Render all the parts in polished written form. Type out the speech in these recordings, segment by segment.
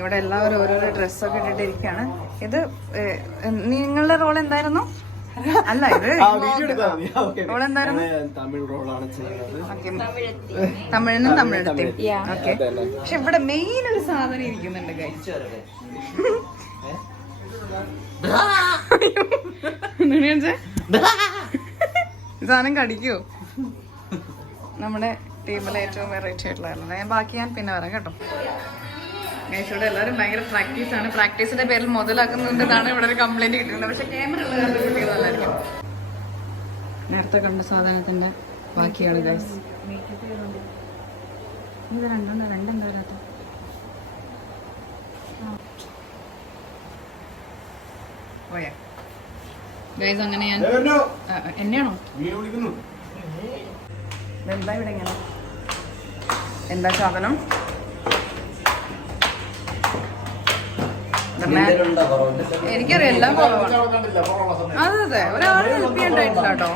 ഇവിടെ എല്ലാവരും ഓരോരോ ഡ്രസ്സൊക്കെ ഇട്ടിട്ടിരിക്കുകയാണ്. ഇത് നിങ്ങളുടെ റോൾ എന്തായിരുന്നു? അല്ല, ഇത് റോൾ എന്തായിരുന്നു? തമിഴിനും തമിഴെടുത്തും. ഓക്കെ, പക്ഷെ ഇവിടെ മെയിൻ ഒരു സാധനം ഇരിക്കുന്നുണ്ട് ഗൈസ്. സാധനം കടിക്കോ? നമ്മുടെ ടീമിലെ ഏറ്റവും വെറൈറ്റി ആയിട്ടുള്ള ബാക്കി ഞാൻ പിന്നെ വരാം കേട്ടോ. ഗൈസ് ഇവിടെ എല്ലാവരും ഭയങ്കര പ്രാക്ടീസാണ്. പ്രാക്ടീസിന്റെ പേരിൽ മുതലാക്കുന്നതാണ് ഇവിടെ ഒരു കംപ്ലൈന്റ് കിട്ടുന്നത്. പക്ഷെ ക്യാമറ ഉള്ള കാരണം കുട്ടികൾ നല്ലതായിരിക്കും. നേരത്തെ കണ്ട സാധനത്തിന്റെ ബാക്കിയാണ് ഗൈസ്. ഇത് രണ്ടെന്താ വരാത്ത? പോയാ ഗൈസ്, അങ്ങനെ ഞാൻ എന്നെയാണോ എന്താ ഇവിടെ ഇങ്ങനെ എന്താ സാധനം? എനിക്കറിയാം എല്ലാം കുറവാണ്. അതെ അതെ, ഒരാൾ ഹെൽപ്പ് ചെയ്യണ്ടായിട്ടില്ല കേട്ടോ.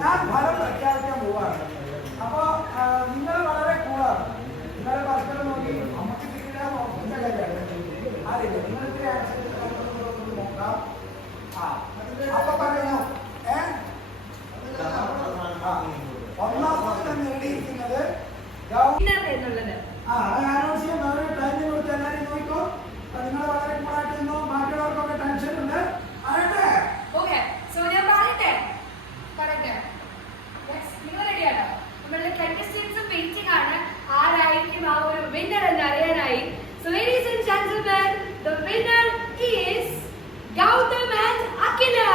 ഞാൻ ഫലം പ്രഖ്യാപിക്കാൻ പോവാണ്. അപ്പൊ നിങ്ങൾ വളരെ കൂളാണ്. നിങ്ങളെ പരസ്പരം നോക്കി നമുക്ക് കിട്ടിയ കാര്യമാണ്. അറിയില്ല, നിങ്ങൾക്ക് നോക്കാം. അപ്പൊ പറയുന്നു ഒന്നാം സ്ഥാനം നേടിയിരിക്കുന്നത് അനൗൺസ് ചെയ്യാൻ വളരെ ടൈം കൊടുത്ത് എല്ലാവരും നോക്കിക്കോ. നിങ്ങൾ വളരെ കൂളായിട്ട് നിന്നോ. ബാക്കിയുള്ളവർക്കൊക്കെ ടെൻഷൻ ഉണ്ട്. അറിയട്ടെ? നമ്മളുടെ കണ്ടസ്റ്റൻസും വെയിറ്റിംഗ് ആണ്. ആരായിരിക്കും ആ ഒരു വിന്നർ എന്ന് അറിയാനായി. So ladies and gentlemen, the winner is Gautam and Akila.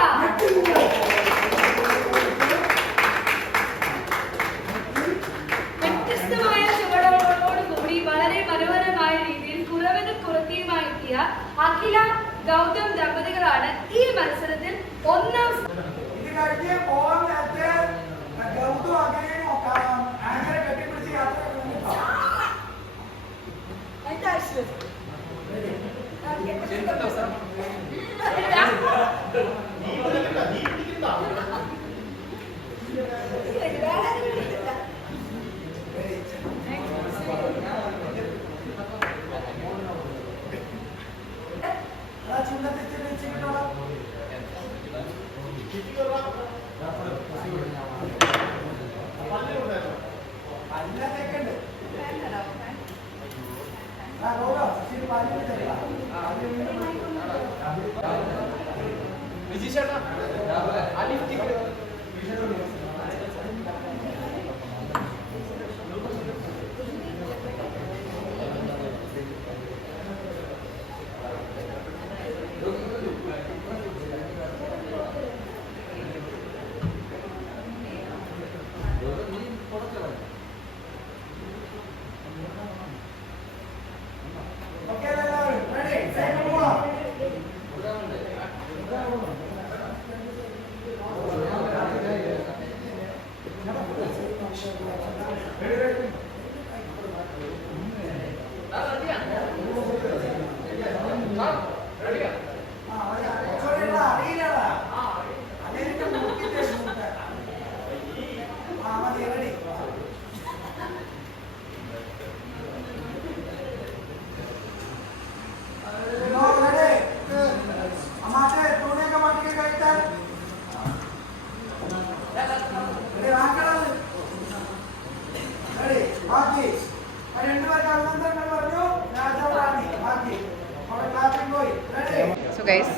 വ്യത്യസ്തമായ ചുവടുകളോടുകൂടി വളരെ മനോഹരമായ രീതിയിൽ കുറവനും കുറത്തിയുമായി എത്തിയ അഖില ഗൗതം ദമ്പതികളാണ് ഈ മത്സരത്തിൽ ഒന്നാം So guys,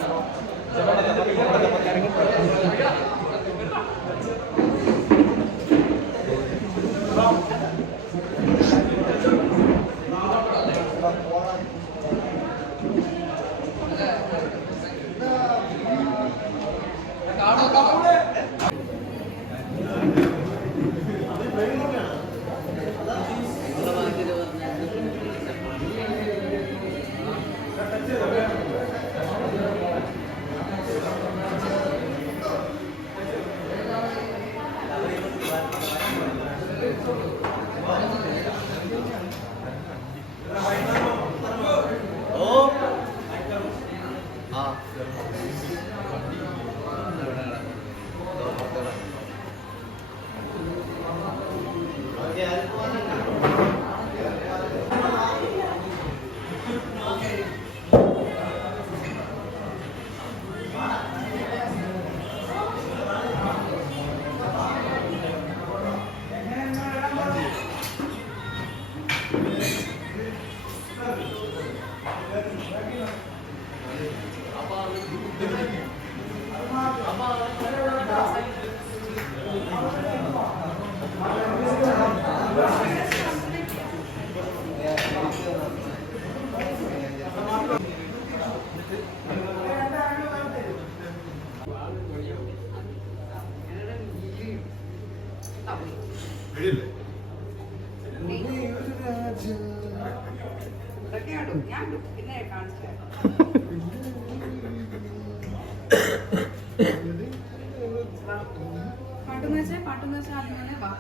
പാട്ടെന്ന് വെച്ചാൽ ആദ്യം തന്നെ വാ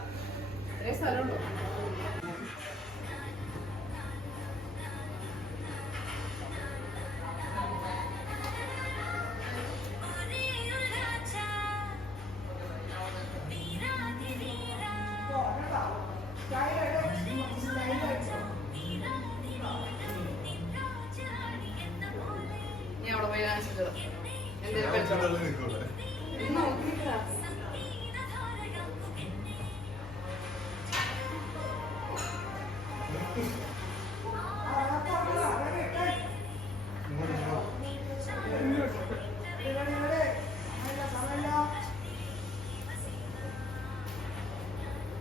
ഇത്രേ സ്ഥലമുള്ളൂ. നീ അവിടെ പോയി കാണിച്ചിട്ട് എന്തെങ്കിലും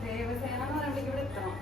ദേവസേന എന്ന് പറയുമ്പോൾ ഇവിടെ എത്തണം.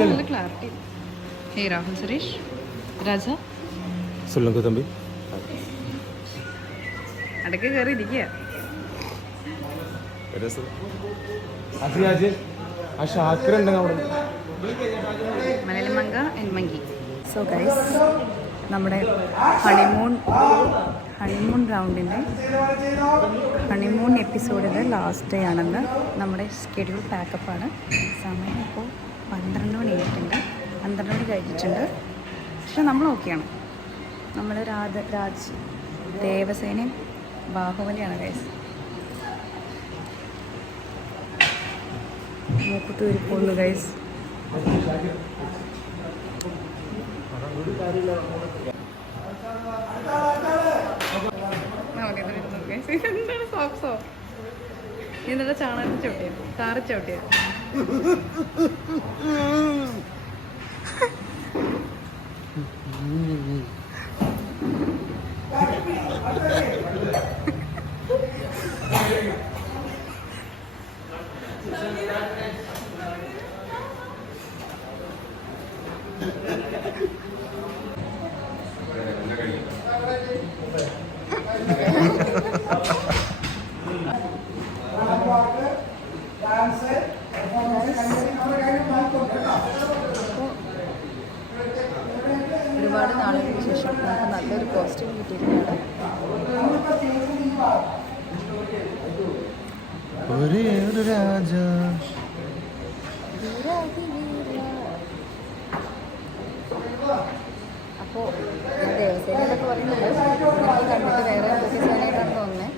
നല്ല ക്ലാരിറ്റി. ഹേ രാഹുൽ സുരേഷ് രാജ சொல்லுங்க தம்பி. അടക്ക് കയറി ഇരിക്കുക. മലയാളമംഗ എൻമങ്കി. സോ ഗൈസ്, നമ്മുടെ ഹണിമൂൺ റൗണ്ടിൻ്റെ ഹണിമൂൺ എപ്പിസോഡിൻ്റെ ലാസ്റ്റ് ഡേ ആണെന്ന് നമ്മുടെ സ്കെഡ്യൂൾ പാക്കപ്പാണ്. സമയം ഇപ്പോൾ 12 മണി ആയിട്ടുണ്ട്. 12 മണി കഴിഞ്ഞിട്ടുണ്ട്. പക്ഷെ നമ്മൾ ഓക്കെയാണ്. നമ്മൾ രാജ് ദേവസേനയും ബാഹുബലിയാണ് ഗൈസ്. മൂക്കുത്ത് വരിപ്പോന്നു ഗൈസ്. എന്താണ് സോക്സോ? എന്നിട്ട് ചാണകം ചവിട്ടിയ കാറി ചവിട്ടിയ ഒരുപാട് നാളുകൾക്ക് ശേഷം നമുക്ക് നല്ലൊരു കോസ്റ്റ്യൂം കിട്ടിയിട്ടുണ്ട്. അപ്പോൾ ദേവസേനയൊക്കെ പറയുന്നത് എനിക്ക് കണ്ടിട്ട് വേറെ എന്തൊക്കെ സേനയായിട്ടാണ് തോന്നുന്നത്.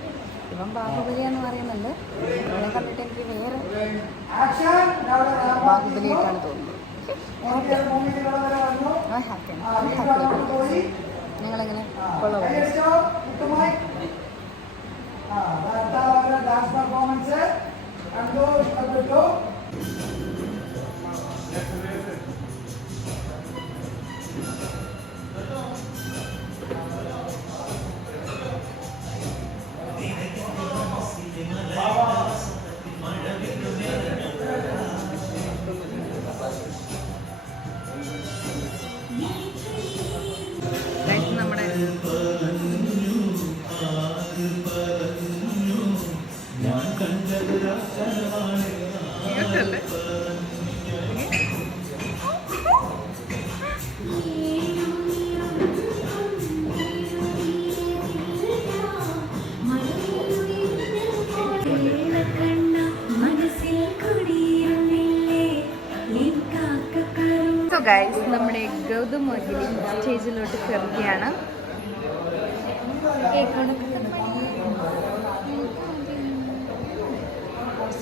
ഗൈസ്, നമ്മുടെ ഗൗതം മോഹിനി സ്റ്റേജിലോട്ട് കയറുകയാണ്.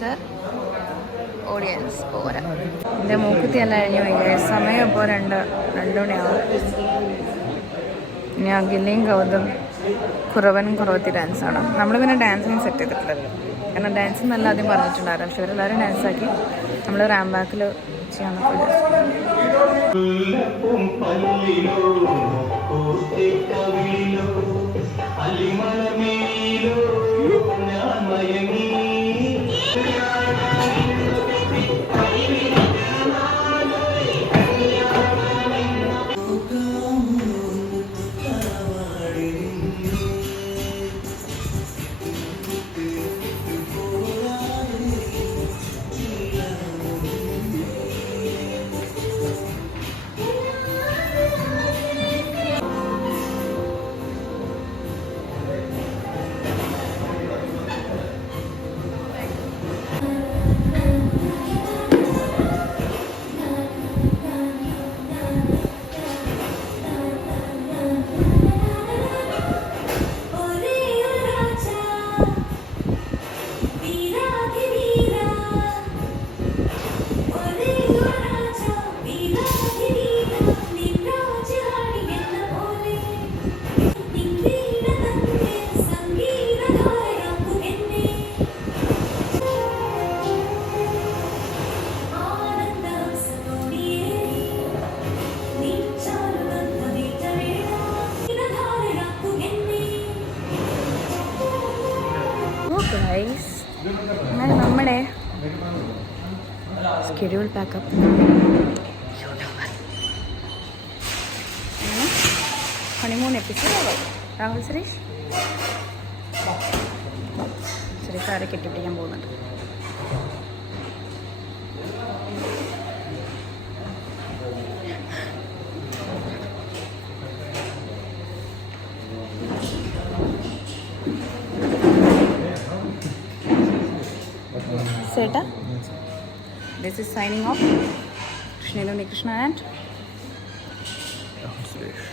സർ, ഓഡിയൻസ് പോരാ. എൻ്റെ മൂക്കുത്തി എല്ലാം അഴിഞ്ഞു പോയി. സമയം ഇപ്പോൾ 2 മണിയാവും. ഇനി അഖിലയും ഗൗതം കുറവനും കുറവത്തി ഡാൻസാണ്. നമ്മൾ പിന്നെ ഡാൻസിന് സെറ്റ് ചെയ്തിട്ടുണ്ടല്ലോ, കാരണം ഡാൻസ് നല്ല ആദ്യം പറഞ്ഞിട്ടുണ്ടായിരുന്നു. പക്ഷെ അവരെല്ലാവരും ഡാൻസാക്കി നമ്മൾ റാംബാക്കിൽ ചെയ്യാൻ അങ്ങനെ നമ്മുടെ schedule pack up honeymoon episode. Rahul Suresh ആരെ കെട്ടിപ്പിടിക്കാൻ പോകുന്നുണ്ട്. Seta, this is signing off. Krishnelu Nikrishna and Rahul Suresh.